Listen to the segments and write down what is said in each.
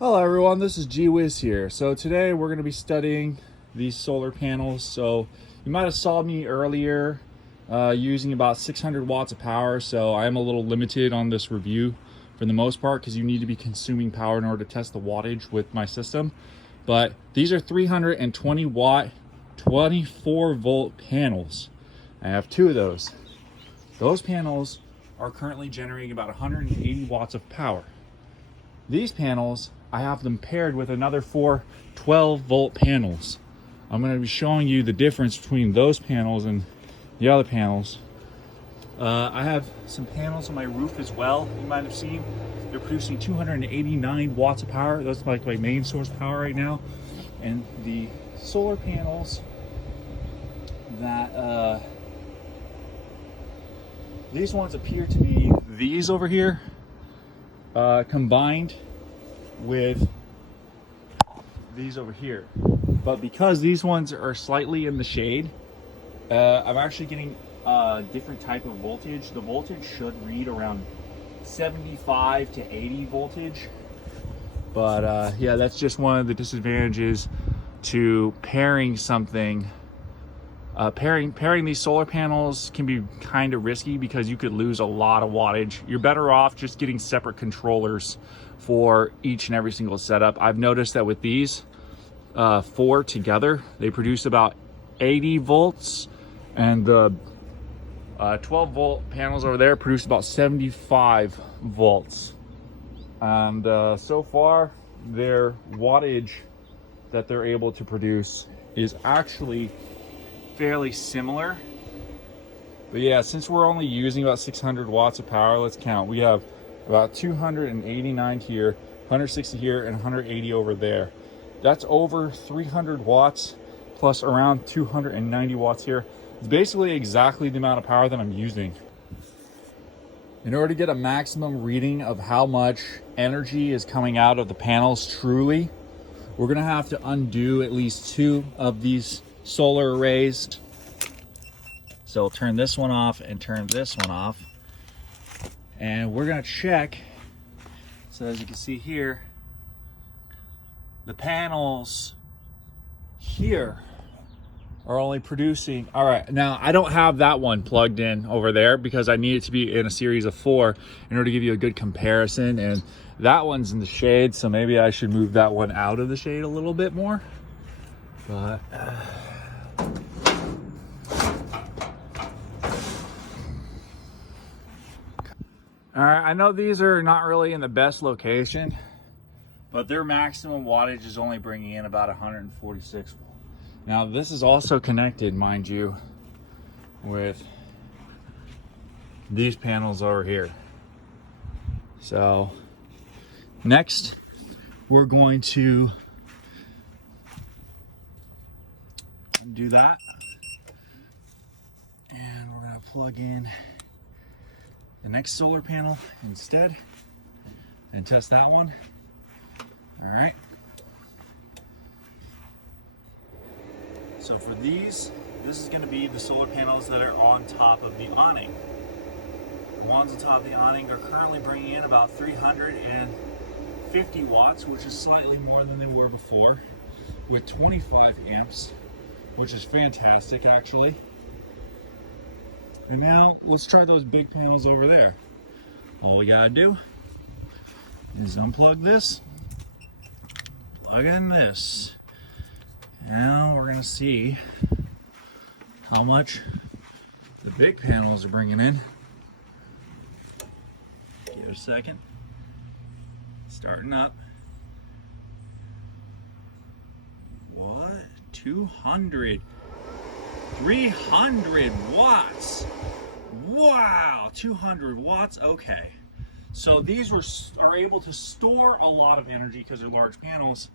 Hello everyone, this is G-Wiz here. So today we're going to be studying these solar panels. So you might have saw me earlier using about 600 watts of power. So I am a little limited on this review for the most part because you need to be consuming power in order to test the wattage with my system. But these are 320 watt, 24 volt panels. I have two of those. Those panels are currently generating about 180 watts of power. These panels, I have them paired with another four 12 volt panels. I'm going to be showing you the difference between those panels and the other panels. I have some panels on my roof as well. You might have seen they're producing 289 watts of power. That's like my main source power right now. And the solar panels that these ones appear to be these over here combined with these over here. But because these ones are slightly in the shade, I'm actually getting a different type of voltage. The voltage should read around 75 to 80 voltage. But yeah, that's just one of the disadvantages to pairing something. Pairing these solar panels can be kind of risky because you could lose a lot of wattage. You're better off just getting separate controllers for each and every single setup. I've noticed that with these four together, they produce about 80 volts, and the 12 volt panels over there produce about 75 volts. And so far, their wattage that they're able to produce is actually fairly similar. But yeah, since we're only using about 600 watts of power, let's count. We have about 289 here, 160 here, and 180 over there. That's over 300 watts plus around 290 watts here. It's basically exactly the amount of power that I'm using. In order to get a maximum reading of how much energy is coming out of the panels truly, we're gonna have to undo at least two of these solar arrays. So we'll turn this one off and turn this one off. And we're gonna check. So as you can see here, the panels here are only producing, all right, now I don't have that one plugged in over there because I need it to be in a series of four in order to give you a good comparison. And that one's in the shade, so maybe I should move that one out of the shade a little bit more. But all right, I know these are not really in the best location, but their maximum wattage is only bringing in about 146. Now this is also connected, mind you, with these panels over here. So next, we're going to do that. And we're gonna plug in the next solar panel instead and test that one. All right. So for these, this is going to be the solar panels that are on top of the awning. The ones on top of the awning are currently bringing in about 350 watts, which is slightly more than they were before, with 25 amps, which is fantastic actually. And now let's try those big panels over there. All we gotta do is unplug this, plug in this. Now we're gonna see how much the big panels are bringing in. Give it a second. Starting up. What? 200. 300 watts. Wow, 200 watts. Okay. So these are able to store a lot of energy because they're large panels,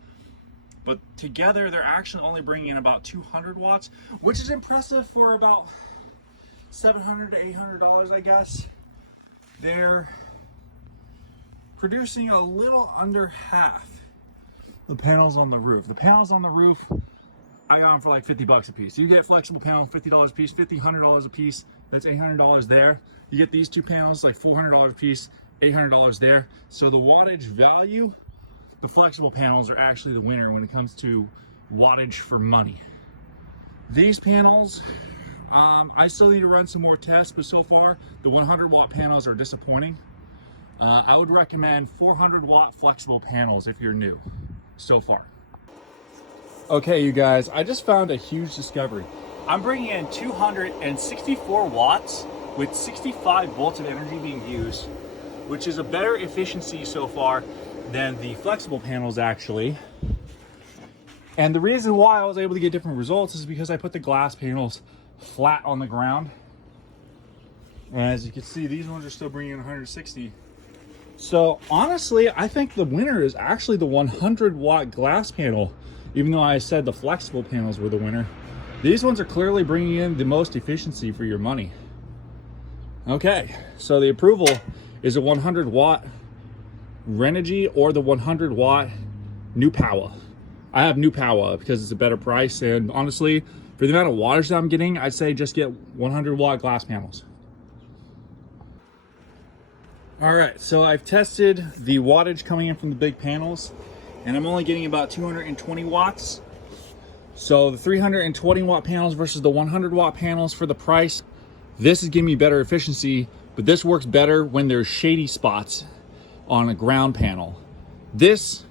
but together they're actually only bringing in about 200 watts, which is impressive for about $700 to $800, I guess. They're producing a little under half the panels on the roof. The panels on the roof, I got them for like 50 bucks a piece. You get flexible panel, $50 a piece, $100 a piece. That's $800 there. You get these two panels, like $400 a piece, $800 there. So the wattage value the flexible panels are actually the winner when it comes to wattage for money. These panels, I still need to run some more tests, but so far the 100 watt panels are disappointing. I would recommend 400 watt flexible panels if you're new so far. Okay, you guys, I just found a huge discovery. I'm bringing in 264 watts with 65 volts of energy being used, which is a better efficiency so far than the flexible panels actually. And the reason why I was able to get different results is because I put the glass panels flat on the ground. And as you can see, these ones are still bringing in 160. So honestly, I think the winner is actually the 100 watt glass panel, even though I said the flexible panels were the winner. These ones are clearly bringing in the most efficiency for your money. Okay, so the approval is a 100 watt Renogy or the 100 watt new Powa. I have new Powa because it's a better price, and honestly, for the amount of wattage that I'm getting, I'd say just get 100 watt glass panels. All right, so I've tested the wattage coming in from the big panels, and I'm only getting about 220 watts. So the 320 watt panels versus the 100 watt panels for the price, this is giving me better efficiency, but this works better when there's shady spots on a ground panel. This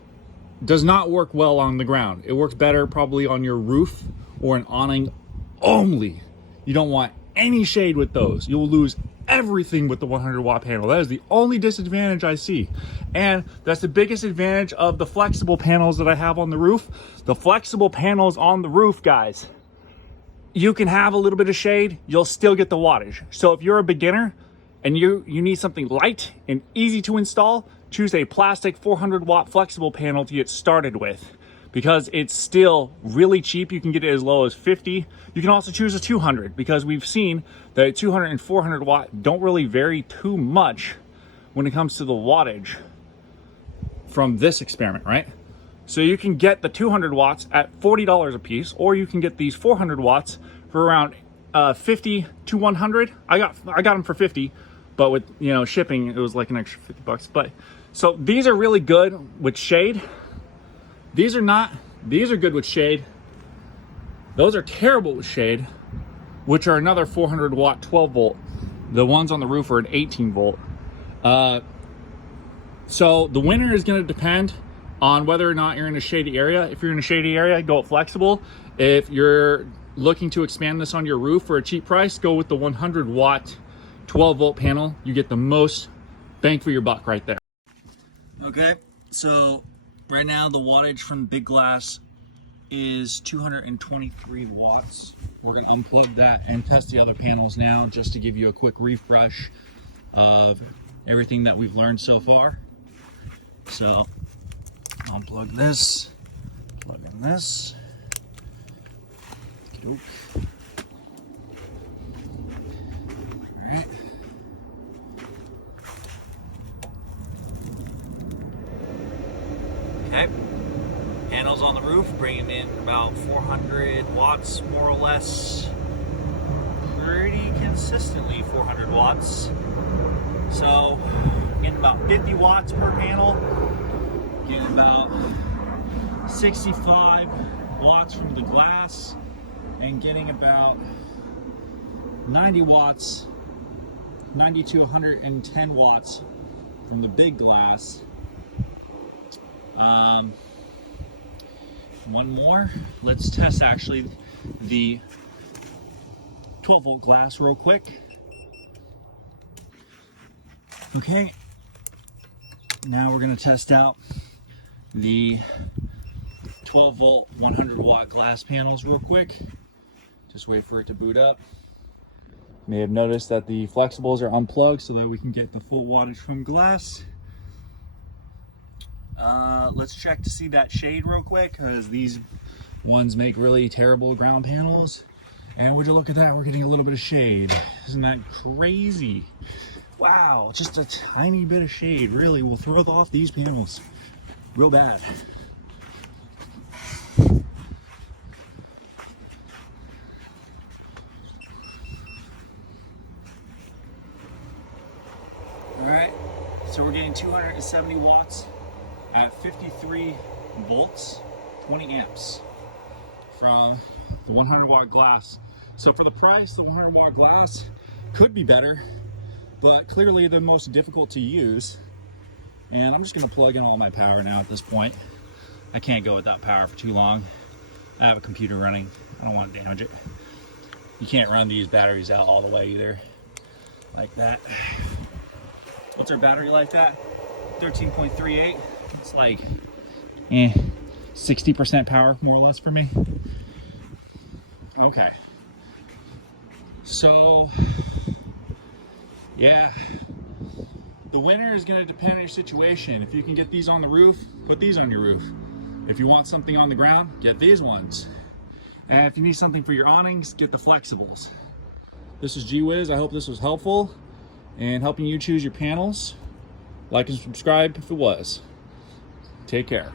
does not work well on the ground. It works better probably on your roof or an awning only. You don't want any shade with those. You will lose everything with the 100 watt panel. That is the only disadvantage I see. And that's the biggest advantage of the flexible panels that I have on the roof. The flexible panels on the roof, guys, you can have a little bit of shade, you'll still get the wattage. So if you're a beginner and you need something light and easy to install, choose a plastic 400 watt flexible panel to get started with, because it's still really cheap. You can get it as low as 50. You can also choose a 200, because we've seen that 200 and 400 watt don't really vary too much when it comes to the wattage from this experiment, right? So you can get the 200 watts at $40 a piece, or you can get these 400 watts for around 50 to 100. I got them for 50, but with, you know, shipping, it was like an extra 50 bucks. But so these are really good with shade. These are not. These are good with shade. Those are terrible with shade, which are another 400 watt 12 volt. The ones on the roof are an 18 volt. So the winner is going to depend on whether or not you're in a shady area. If you're in a shady area, go with flexible. If you're looking to expand this on your roof for a cheap price, go with the 100 watt 12 volt panel. You get the most bang for your buck right there. Okay, so right now the wattage from big glass is 223 watts. We're gonna unplug that and test the other panels now, just to give you a quick refresh of everything that we've learned so far. So unplug this, plug in this. All right. Okay. Panels on the roof bringing in about 400 watts, more or less. Pretty consistently 400 watts. So getting about 50 watts per panel. Getting about 65 watts from the glass, and getting about 90 watts, 90 to 110 watts from the big glass. One more. Let's test actually the 12 volt glass real quick. Okay. Now we're going to test out the 12 volt 100 watt glass panels real quick. Just wait for it to boot up. You may have noticed that the flexibles are unplugged so that we can get the full wattage from glass. Let's check to see that shade real quick, because these ones make really terrible ground panels. And would you look at that, we're getting a little bit of shade. Isn't that crazy? Wow, just a tiny bit of shade really will throw off these panels real bad. All right, so we're getting 270 watts at 53 volts, 20 amps from the 100 watt glass. So for the price, the 100 watt glass could be better, but clearly the most difficult to use. And I'm just gonna plug in all my power now at this point. I can't go without power for too long. I have a computer running. I don't want to damage it. You can't run these batteries out all the way either, like that. What's our battery life at? 13.38. It's like 60% power, more or less, for me. Okay. So, yeah. The winner is going to depend on your situation. If you can get these on the roof, put these on your roof. If you want something on the ground, get these ones. And if you need something for your awnings, get the flexibles. This is G-Wiz. I hope this was helpful and helping you choose your panels. Like and subscribe if it was. Take care.